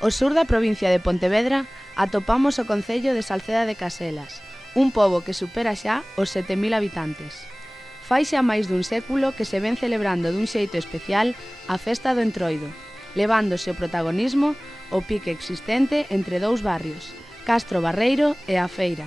Ao sur da provincia de Pontevedra atopamos o concello de Salceda de Caselas, un pobo que supera xa os 7.000 habitantes. Fai xa máis dun século que se ven celebrando dun xeito especial a festa do Entroido, levándose o protagonismo o pique existente entre dous barrios, Castro Barreiro e A Feira.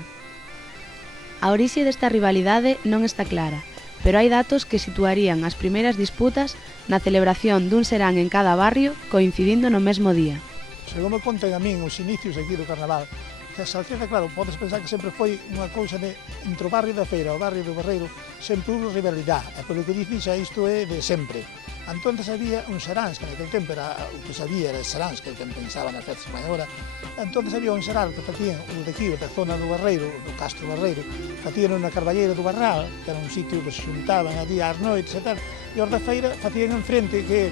A orixe desta rivalidade non está clara, pero hai datos que situarían as primeiras disputas na celebración dun serán en cada barrio coincidindo no mesmo día. Segundo me contan a min os inicios aquí do Carnaval, que a Salceda, claro, podes pensar que sempre foi unha cousa entre o barrio da Feira e o barrio do Barreiro, sempre houve rivalidade, e polo que dices xa isto é de sempre. Entonces había uns seráns, que naquele tempo era o que sabía era seráns, que quen pensaba na festa maiora. Entonces había un serán que facían o de aquí, da zona do Barreiro, do Castro Barreiro, facían na Carballeira do Barral, que era un sitio que se xuntaban allí ás noites e tal, e os da Feira facían en frente que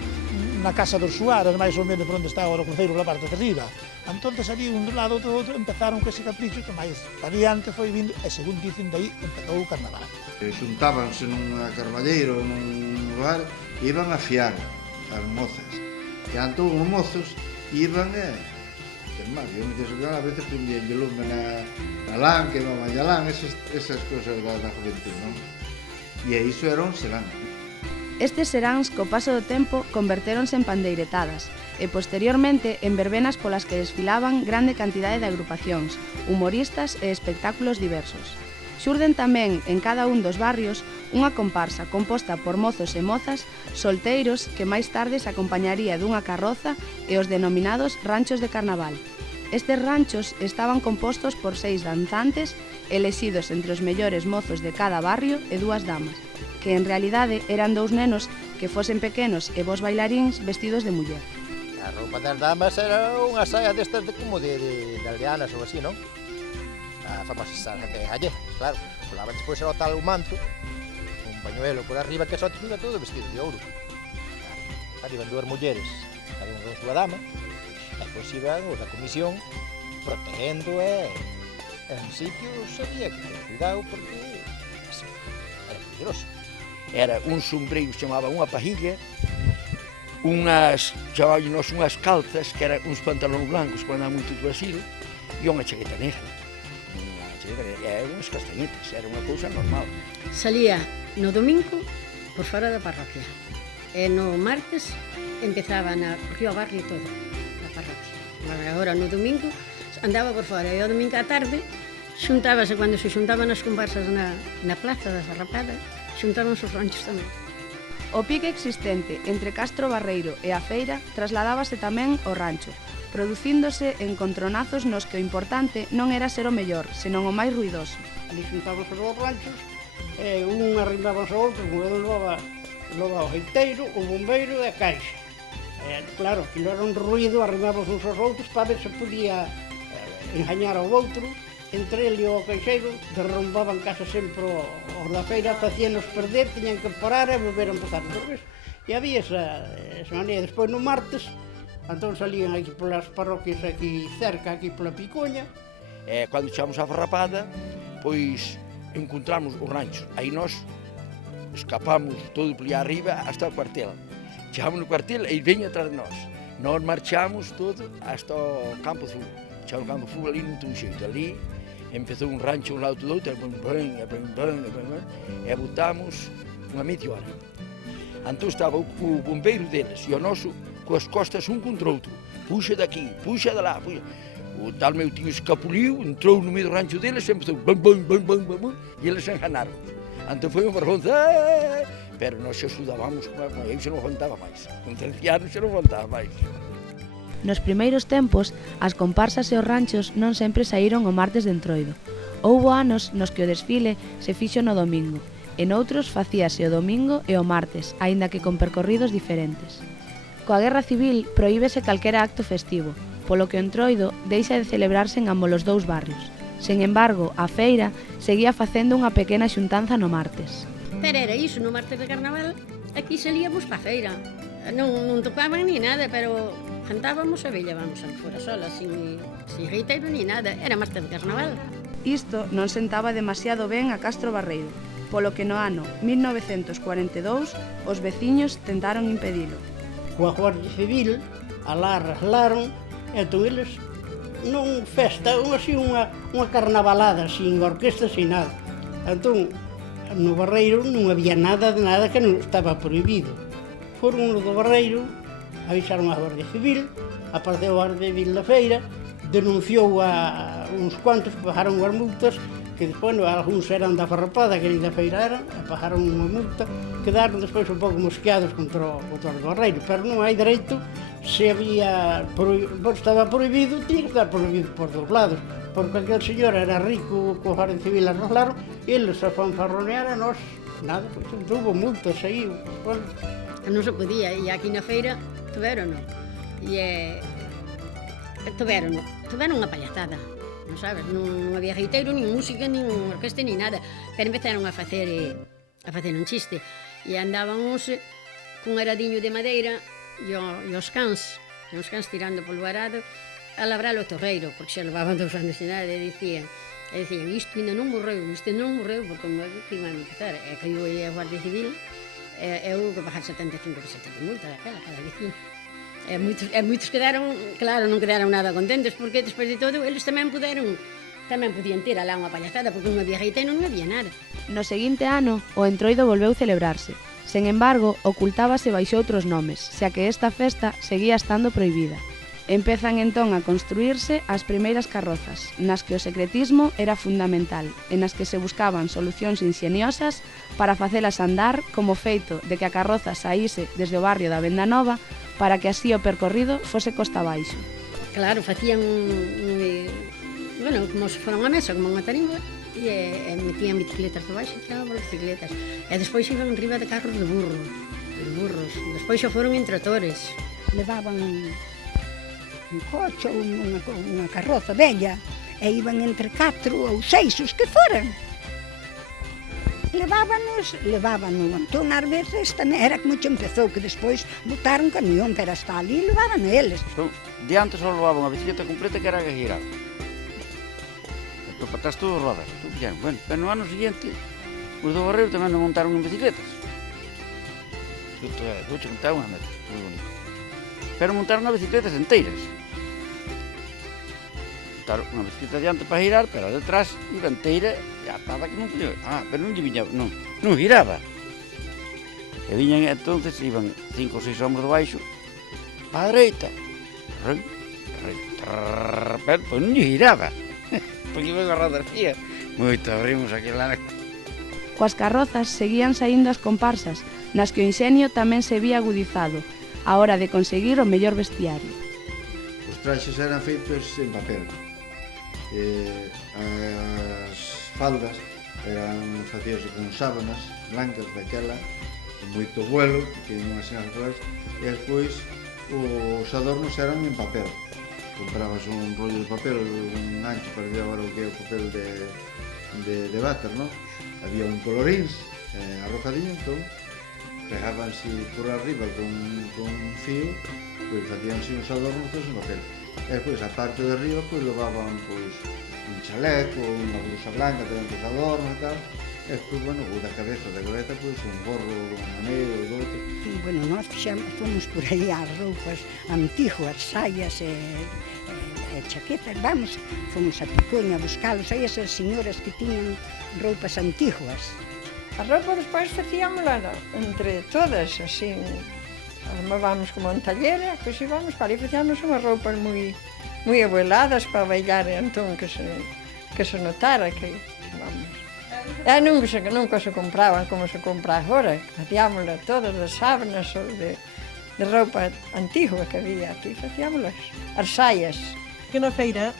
na Casa dos Suárez, máis ou menos por onde está agora o Concello na parte de arriba. Entonces ali un do lado do outro empezaron con ese capricho que máis adiante foi vindo e según dicen de aí empezou o Carnaval. Xuntábanse nunha carballeira ou nun lugar e iban a fiar as mozas. E antes os mozos iban eu me dixo que a veces prendían de lume na lán, que iban a lán, esas cosas da juventud, non? E iso era un serán. Estes seráns, co paso do tempo, convertéronse en pandeiretadas e, posteriormente, en verbenas polas que desfilaban grande cantidade de agrupacións, humoristas e espectáculos diversos. Xurden tamén, en cada un dos barrios, unha comparsa composta por mozos e mozas solteiros que máis tarde se acompañaría dunha carroza e os denominados ranchos de carnaval. Estes ranchos estaban compostos por 6 danzantes elexidos entre os mellores mozos de cada barrio e 2 damas, que en realidade eran 2 nenos que fosen pequenos e vos bailaríns vestidos de muller. A roupa das damas era unha saia destas como de aldeanas ou así, non? A famosa saia de galle, claro. Polaban despois era o tal o manto, un pañuelo por arriba que só tiña todo vestido de ouro. Arriban 2 mulleres, cada unha con súa dama, e despois iban os da comisión protegendo en sitios había que ter cuidado porque era peligroso. Era un sombreiro que chamaba unha pajilla, chamábamos unhas calzas, que eran uns pantalóns blancos para andar moito do asilo, e unha chaqueta negra. E unhas castañetas, era unha cousa normal. Salía no domingo por fora da parroquia, e no martes empezaba na corría o barrio todo, na parroquia. Mas agora no domingo andaba por fora, e o domingo á tarde xuntábase, cando se xuntaban as comparsas na plaza da Zarrapada, xuntaban os ranchos tamén. O pique existente entre Castro Barreiro e a Feira trasladábase tamén ao rancho, producíndose encontronazos nos que o importante non era ser o mellor, senón o máis ruidoso. Ali xuntábase os ranchos, e un arrindábase ao outro, un levaba o geiteiro, o bombeiro e a caixa. Claro, aquilo era un ruido, arrindábase uns aos outros para ver se podía engañar ao outro. Entre ele e o caixeiro derrumbaban casa sempre os da Feira, facíanos perder, tiñan que parar e volver a empezar outra vez. E había esa maneira. Despois no martes, entón salían aquí polas parroquias aquí cerca, aquí pola Picoña. Cando chegamos á Farrapada, pois encontramos os ranchos. Aí nós escapamos todo por allá arriba hasta o cuartel. Chegamos no cuartel e veña atrás de nós. Nós marchamos todo hasta o campo de fútbol. Chegamos no campo de fútbol ali non ten xeito. Ali empezou un rancho un lado do outro, e botamos unha media hora. Entón estaba o bombeiro deles e o noso coas costas un contra outro. Puxa daqui, puxa de lá, puxa. O tal meu tío escapuliu, entrou no medio do rancho deles e empezou e eles se enganaron. Entón foi unha vergonza, pero nós se sudábamos, eu se non aguantaba máis. Con 13 anos se non aguantaba máis. Nos primeiros tempos, as comparsas e os ranchos non sempre saíron o martes de Entroido. Houbo anos nos que o desfile se fixo no domingo, e noutros facíase o domingo e o martes, aínda que con percorridos diferentes. Coa Guerra Civil prohíbese calquera acto festivo, polo que o Entroido deixa de celebrarse en ambos os 2 barrios. Sen embargo, a feira seguía facendo unha pequena xuntanza no martes. Pero era iso, no martes de carnaval, aquí salíamos pa feira. Non tocaban ni nada, pero cantábamos e vellábamos ali fora sola, sin reiteiro ni nada. Era martes de carnaval. Isto non sentaba demasiado ben a Castro Barreiro, polo que no ano 1942 os veciños tentaron impedilo. Coa Guardia Civil, alá arreglaron Entón, eles non festa, así unha carnavalada, sin orquesta, sin nada. Entón, no Barreiro non había nada de nada que non estaba prohibido. Foron no do Barreiro, avisaron a Guardia Civil, a parte da Guardia Civil da feira, denunciou a uns cuantos que pagaron as multas, que despois, algúns eran da farrapada, que nem da feira eran, e pagaron unha multa, quedaron despois un pouco mosqueados contra o Barreiro, pero non hai dereito, se estaba prohibido, tiña que estar prohibido por dos lados, porque aquel señor era rico, co Guardia Civil arreglaron, e eles a fanfarronear a nós, nada, pois houve multas aí, bueno. Non se podía, e aquí na feira tuveron, tuveron unha palhatada, non sabes, non había gaiteiro, nin música, nin orquesta, nin nada, pero empezaron a facer un chiste, e andaban uns cun aradiño de madeira, e os cans tirando polo arado, a labrar o torreiro, porque xa levaban 2 anos de nada, e dicían, isto ainda non morreu, porque que iban a empezar, e caiu aí a Guardia Civil, e houve que pagar 75 pesetas de multa cada vecino. E moitos quedaron, claro, non quedaron nada contentos, porque despois de todo, eles tamén podían ter alá unha pallazada, porque non había gaita e non había nada. No seguinte ano, o Entroido volveu celebrarse. Sen embargo, ocultábase baixo outros nomes, xa que esta festa seguía estando prohibida. Empezan entón a construírse as primeiras carrozas, nas que o secretismo era fundamental e nas que se buscaban solucións ingeniosas para facelas andar como feito de que a carroza saíse desde o barrio da Venda Nova para que así o percorrido fose costa abaixo. Claro, facían, como se fora unha mesa, como unha tarimba, e metían bicicletas debaixo e tiraban as bicicletas. E despois iban arriba de carros de burros. Despois xa foron en tractores. Levaban un coche ou unha carroza bella e iban entre 4 ou 6 os que foran. Levábanos, entón ás veces tamén era como que empezou, que despois botaron un camión que era hasta ali e levaban eles. Entón, de antes só levaban a bicicleta completa que era a que giraba. Entón, para atrás todas rodas. Bueno, pero no ano seguinte, os do Barreiro tamén non montaron en bicicletas. Vou che contar unha meta, moi bonita. Pero montaron as bicicletas enteiras. Montaron unha bicicleta diante para girar, pero a detrás iba inteira e atada que non podía. Pero non lle viña, non giraba. E viñan, entonces, iban 5 ou 6 hombres de baixo, para a dereita. Pero non lle giraba, porque iba a roda fía. Moito abrimos aquí lá. Coas carrozas seguían saindo as comparsas, nas que o inxenio tamén se vía agudizado, a hora de conseguir o mellor vestiario. Os traxes eran feitos en papel. As faldas facíanse con sábanas blancas daquela, con moito vuelo, que non as enarcolas, e despois os adornos eran en papel. Comprabas un rollo de papel, un ancho, parecía agora o que é o papel de váter, non? Había un coloríns arrojadinho, entón pegábanse por arriba con un fío, pois facíanse uns adornos todos en papel. E despois, a parte de arriba, pois levaban un chaleco, unha blusa blanca, tamén cos adornos e tal. E despois, bueno, o da cabeza, pois un gorro, un anel, o outro. Bueno, nós fomos por aí ás roupas antiguas, saias e chaquetas, fomos a Picoña a buscalos, aí esas señoras que tiñan roupas antiguas. A roupa despois facíamosla entre todas, así, armábamos como en tallera, pois íbamos para aí, facíamos unhas roupas moi abueladas para bailar, entón que se notara que, vamos. Nunca se compraban como se compra agora, facíamosla todas as sábanas de roupa antigua que había aquí, facíamoslas, as saias. Que na feira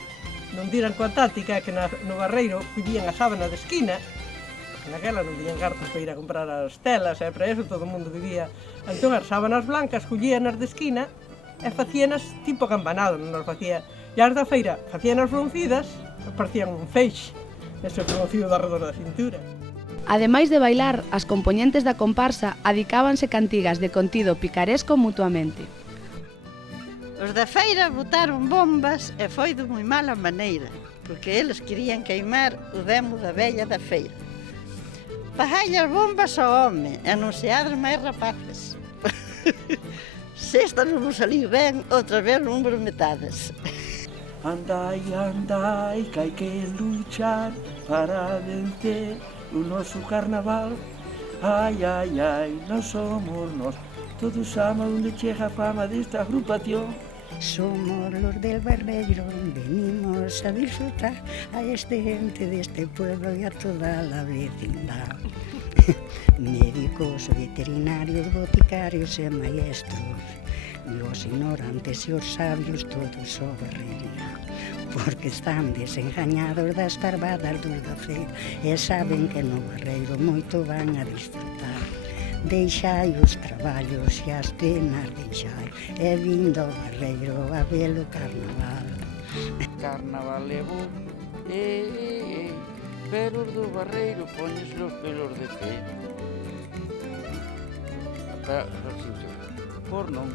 non tiran coa táctica que no Barreiro collían a sábana de esquina, porque naquela non tiñan cartas para ir a comprar as telas, e para eso todo o mundo vivía. Entón as sábanas blancas collían as de esquina e facíanas tipo campanado, non nos facía. E as da feira facían as fruncidas, parecían un feixe, ese fruncido do arredor da cintura. Ademais de bailar, as compoñentes da comparsa adicábanse cantigas de contido picaresco mutuamente. Os da feira botaron bombas e foi de moi mala maneira, porque eles querían queimar o demo da vella da feira. Fajalle as bombas ao home e non se adres máis rapaces. Se esta non vos saliu ben, outra vez non vos metades. Andai, andai, que hai que luchar para vencer o noso carnaval. Ai, ai, ai, non somos nós, todos ama onde chega a fama desta agrupación. Somos los del Barreiro, venimos a disfrutar a este gente de este pueblo y a toda la vecindad. Médicos, veterinarios, boticarios e maestros, e os ignorantes e os sabios todos o barrería, porque están desengañados das parvadas dos da fe e saben que no Barreiro moito van a disfrutar. Deixai os traballos e as penas deixai, e vindo ao Barreiro a ver o carnaval. Carnaval é bo, pero os do Barreiro poñes los pelos de pé. Por non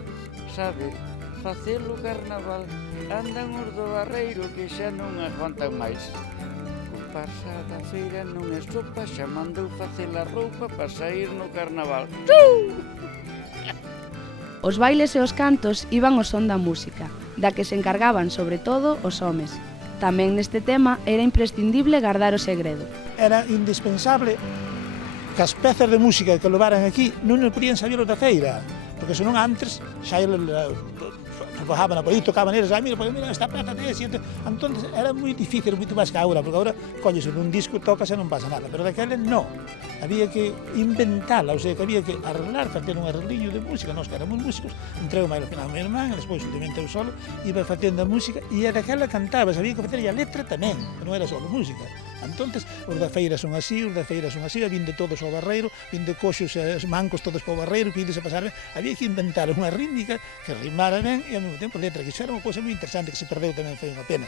saber facer o carnaval, andan os do Barreiro que xa non aguantan máis. Comparsa da feira non é sopa, xa mandou facer a roupa para sair no carnaval. Os bailes e os cantos iban ao son da música, da que se encargaban sobre todo os homes. Tamén neste tema era imprescindible guardar o segredo. Era indispensable que as pezas de música que levaran aquí non o podían saber os da feira, porque senón antes xa trabajaban por aí, tocaban eles, mira, esta peza desse, entón era moi difícil, moito máis que agora, porque agora, colles, nun disco tocas e non pasa nada, pero daquela non, había que inventala, ou sea, que había que arreglar, facer un arreglillo de música, nós que éramos músicos, entrego máis ao final ao meu irmán, e despois, ultimamente eu solo, iba facendo a música, e daquela cantaba, había que facer a letra tamén, non era só música. Entonces, os da feira son así, vinde todos ao Barreiro, vinde coxos e mancos todos para o Barreiro, pides a pasar ben, había que inventar unha rítmica que rimara ben e ao mesmo tempo letra, que iso era unha cousa moi interesante que se perdeu tamén, foi unha pena.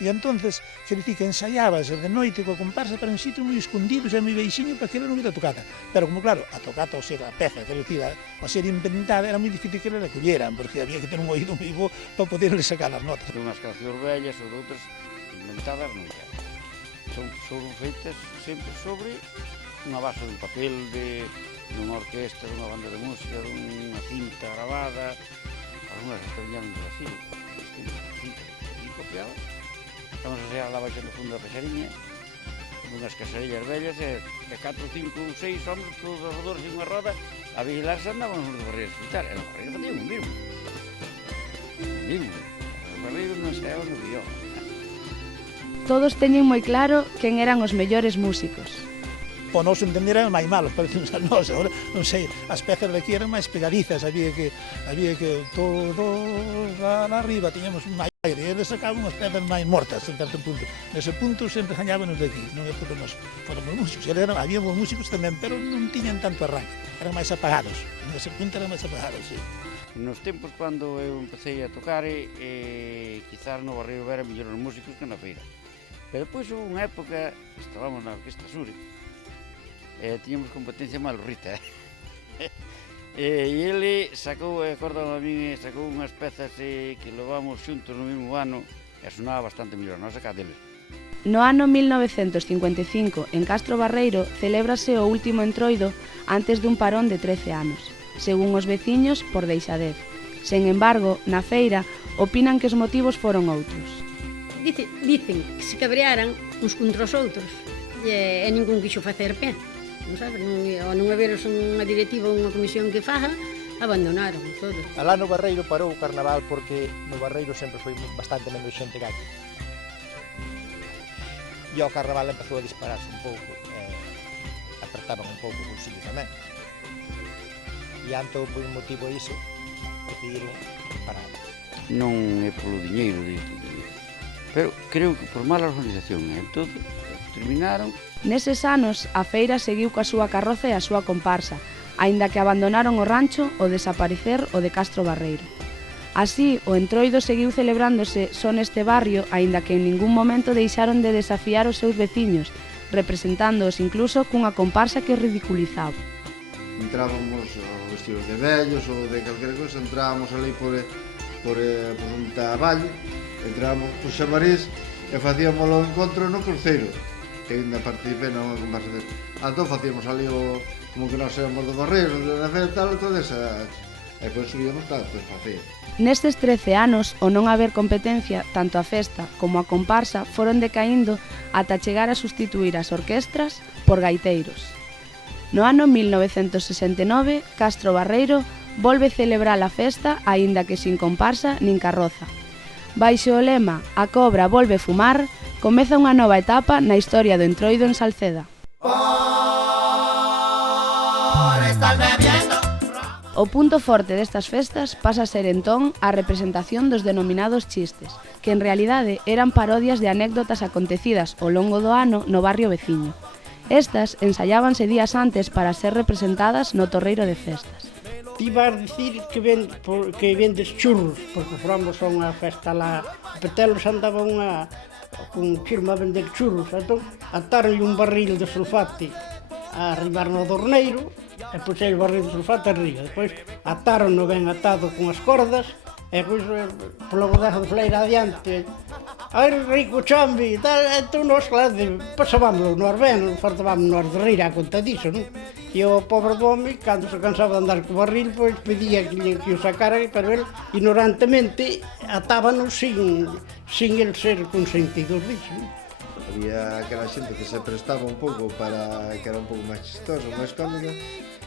E entonces, quer dicir que ensaiabas de noite coa comparsa para un sitio moi escondido, xa moi beixiño, para que ela non vira tocada. Pero como claro, a tocata, ou ser a peza, quer dicir, ao ser inventada, era moi difícil que ela collieran, porque había que ter un oído moi bo para poderle sacar as notas. Unhas cancións vellas ou outras inventadas nunca. Son feitas sempre sobre unha base dun papel, dunha orquesta, dunha banda de música, dunha cinta grabada, algunhas que viñeron do Brasil, cinta copiada. Estamos a ser lá baixo no fundo da peixariña, dunhas casarillas vellas, e 4, 5, 6 homens, todos os redores en unha roda, a vigilarse andaban nos Barreiros a escutar, e nos Barreiros facían o mismo. Os Barreiros non se no guión. Todos teñen moi claro quen eran os mellores músicos. O noso entender eran máis malos, parecemos a nós, agora, non sei, as pezas de aquí eran máis pegadizas, había que todos arriba, tiñamos máis aire, e eles sacaban unhas pezas máis mortas, en certo punto. Nese punto sempre gañábanos de aquí, non é porque nós fóramos músicos, habíamos músicos tamén, pero non tiñan tanto arranque, eran máis apagados, nese punto eran máis apagados, sí. Nos tempos cando eu empecé a tocar, quizás no Barreiro eran mellores músicos que na feira. Pero depois houve unha época, estábamos na Orquesta Sure, tiñamos competencia malo Rita, e ele sacou, acordame a mí, sacou unhas pezas que levamos xuntos no mesmo ano, e sonaba bastante mellor, non saca deles. No ano 1955, en Castro Barreiro, celébrase o último entroido antes dun parón de 13 anos, según os veciños, por deixadez. Sen embargo, na feira, opinan que os motivos foron outros. Dicen que se cabrearan uns contra os outros e ningún quixo facer pé, non sabes, non haberos unha directiva ou unha comisión que faja, abandonaron todo. Alá no Barreiro parou o carnaval porque no Barreiro sempre foi bastante menos xente que aquí. E o carnaval empezou a dispararse un pouco, apertaban un pouco o bolsillo tamén. E anto por un motivo iso, decidiron parar. Non é polo diñeiro, pero creo que por mala organización, entón terminaron. Neses anos, a feira seguiu coa súa carroza e a súa comparsa, aínda que abandonaron o rancho ao desaparecer o de Castro Barreiro. Así, o entroido seguiu celebrándose só neste barrio, aínda que en ningún momento deixaron de desafiar os seus veciños, representándoos incluso cunha comparsa que ridiculizaba. Entrábamos vestidos de vellos ou de calquera cosa, entrábamos ali por Punta Valle, entrábamos por Xamarís e facíamos o encontro no cruceiro, que ainda participei nunha comparsa deste. Entón facíamos ali como que nós éramos do Barreiro, da feira tal, toda esa... e pois subíamos tanto a facer. Nestes 13 anos, o non haber competencia, tanto a festa como a comparsa foron decaindo ata chegar a sustituir as orquestras por gaiteiros. No ano 1969, Castro Barreiro volve celebrar a festa aínda que sin comparsa nin carroza. Baixo o lema "A cobra volve fumar", comeza unha nova etapa na historia do Entroido en Salceda. O punto forte destas festas pasa a ser entón a representación dos denominados chistes, que en realidade eran parodias de anécdotas acontecidas ao longo do ano no barrio veciño. Estas ensaiábanse días antes para ser representadas no torreiro de festas. Ti vas dicir que vendes churros, porque fomos a unha festa lá, Petelos andaba con firma a vender churros, entón ataronlle un barril de sulfate a arribar no dorneiro, e puxei o barril de sulfate arriba, depois ataron ben atado con as cordas, e pois polo bodejo de fleira adiante, ai rico chambi e tal, entón nos claro, pasábamos nos ben, fartábamos de rir a conta diso, non? E o pobre home, cando se cansaba de andar co barril, pois pedía que o sacara, pero el, ignorantemente, atábanos sin el ser consentido disso, non? Había aquela xente que se prestaba un pouco para que era un pouco máis chistoso, máis cómica,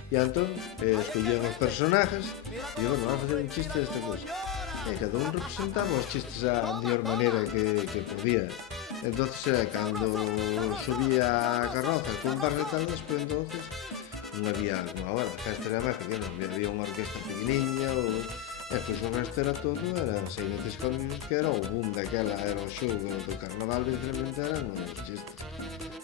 e entón escollían os personajes e bueno, vamos a facer un chiste desta cosa. E cada un representaba os chistes a mellor maneira que podía. Entonces era cando subía a carroza con barra e tal, despois entonces non había como agora, a festa era máis pequena, había unha orquesta pequeniña e pois o resto era todo, eran sainantes cómicos que era o boom daquela, era o show do carnaval, principalmente eran os chistes.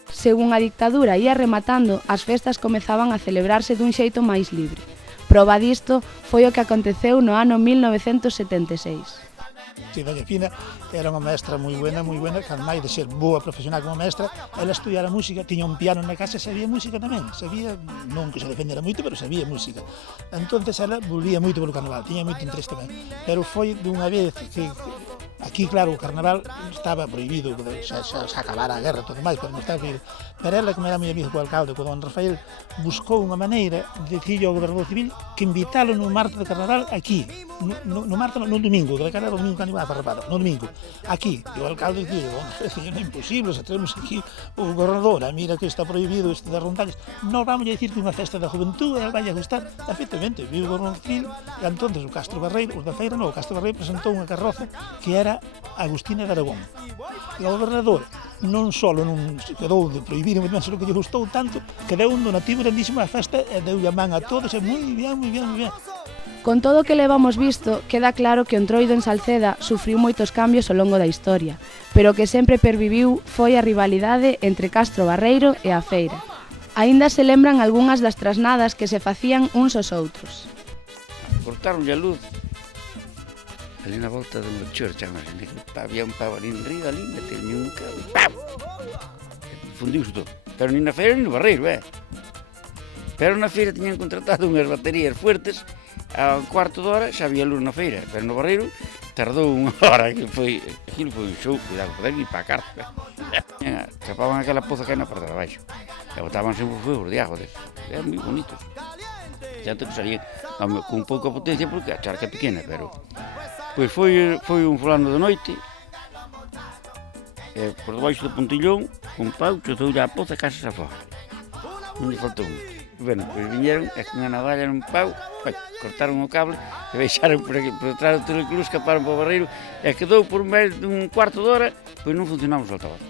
Según a dictadura ia rematando, as festas comezaban a celebrarse dun xeito máis libre. Proba disto foi o que aconteceu no ano 1976. Doña Fina era unha maestra moi buena, que ademais de ser boa profesional como maestra, ela estudiara música, tiña un piano na casa e sabía música tamén, sabía, non que se defendera moito, pero sabía música. Entonces ela volvía moito polo carnaval, tiña moito interés tamén, pero foi dunha vez que aquí, claro, o carnaval estaba prohibido, xa acabara a guerra e todo máis, pero non estaba prohibido. Pero ela, como era moi amigo co alcalde, co don Rafael, buscou unha maneira de dicirlle ao gobernador civil que invitalo no martes de carnaval aquí, no martes, no domingo, que era o domingo que animaba a farrapada, no domingo, aquí. E o alcalde dicía, non é imposible, se tenemos aquí o gobernador, mira que está prohibido este das rondallas, non vamos a dicir que unha festa da juventud, ela vai a gustar. Efectivamente, viu o gobernador civil, e entonces o Castro Barreiro, o Castro Barreiro presentou unha carroza que era Agustina de Aragón. E o gobernador non só non se quedou de prohibir, senón que lle gustou tanto que deu un donativo grandísimo á festa e deu a man a todos, e moi bien. Con todo o que levamos visto, queda claro que o Entroido en Salceda sufriu moitos cambios ao longo da historia, pero o que sempre perviviu foi a rivalidade entre Castro Barreiro e a feira. Aínda se lembran algunhas das trasnadas que se facían uns aos outros. Cortaronlle a luz ali na volta do Melchor, chamase, había un pavo ali en río, ali, meterme un cabo, ¡pau! Fundiuse todo, pero ni na feira ni no Barreiro, Pero na feira tiñan contratado unhas baterías fuertes, a cuarto de hora xa había luz na feira, pero no Barreiro tardou unha hora, aquilo foi un show, cuidado, poder ir para a carta. Chapaban aquela poza que hai na parte de abaixo, e botaban sempre os fuegos de agua, eran moi bonitos. Xente que salían con pouca potencia porque a charca é pequena, pero... Pois foi un fulano de noite, por debaixo do pontillón, con pau, chutoulle a poza e casas afora. Non lle faltou moito. Bueno, pois viñeron, e con a navalla nun pau, cortaron o cable, e baixaron por detrás do teleclub, escaparon para o Barreiro, e quedou por máis dun cuarto de hora, pois non funcionamos o altavoz.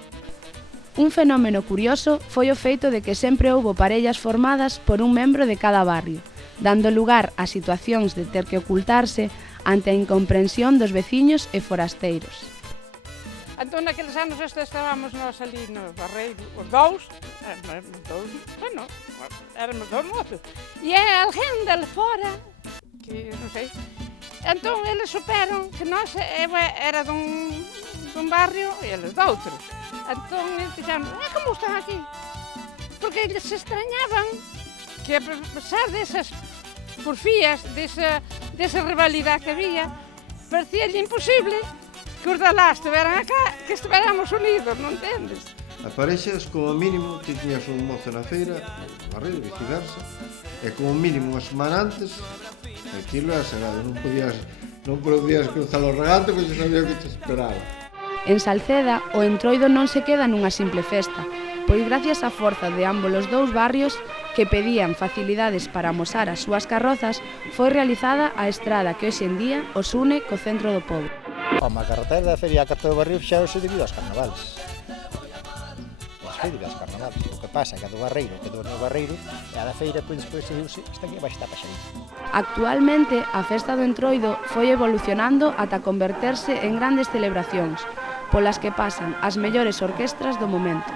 Un fenómeno curioso foi o feito de que sempre houbo parellas formadas por un membro de cada barrio, dando lugar a situacións de ter que ocultarse ante a incomprensión dos veciños e forasteiros. Entón, naqueles anos estábamos nós ali no Barreiro, os dous, éramos dous mozos, e é alguén del fora, que non sei, entón eles superon que nós era dun barrio e eles doutros. Entón, eles dixeron, como están aquí? Porque eles se extrañaban que a pesar desas porfías, desa rivalidade que había, parecíalle imposible que os de lá estiveran acá, que estiveramos unidos, non entendes? A parexas, como mínimo, ti tiñas un mozo na feira, no Barreiro, viceversa, e como mínimo unha semana antes, Aquilo era sagrado, non podías cruzar o regato porque non sabía o que te esperaba. En Salceda, o entroido non se queda nunha simple festa, pois gracias á forza de ambos os dous barrios que pedían facilidades para amosar as súas carrozas, foi realizada a estrada que hoxe en día os une co centro do pobo. Home, a carretera da feria a Carta do Barril fixeronse debido aos carnavales. As feiras das carnavales. O que pasa é que a do Barreiro, que do Barreiro, e a da feira, pois, seguiuse, está aquí abaixo da Paxarín. Actualmente, a festa do entroido foi evolucionando ata converterse en grandes celebracións, polas que pasan as mellores orquestras do momento.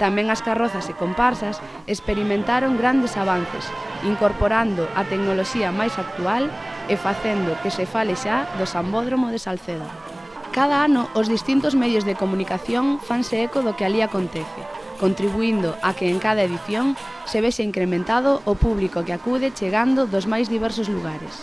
Tamén as carrozas e comparsas experimentaron grandes avances, incorporando a tecnoloxía máis actual e facendo que se fale xa do Sambódromo de Salceda. Cada ano, os distintos medios de comunicación fanse eco do que alí acontece, contribuindo a que en cada edición se vexe incrementado o público que acude chegando dos máis diversos lugares.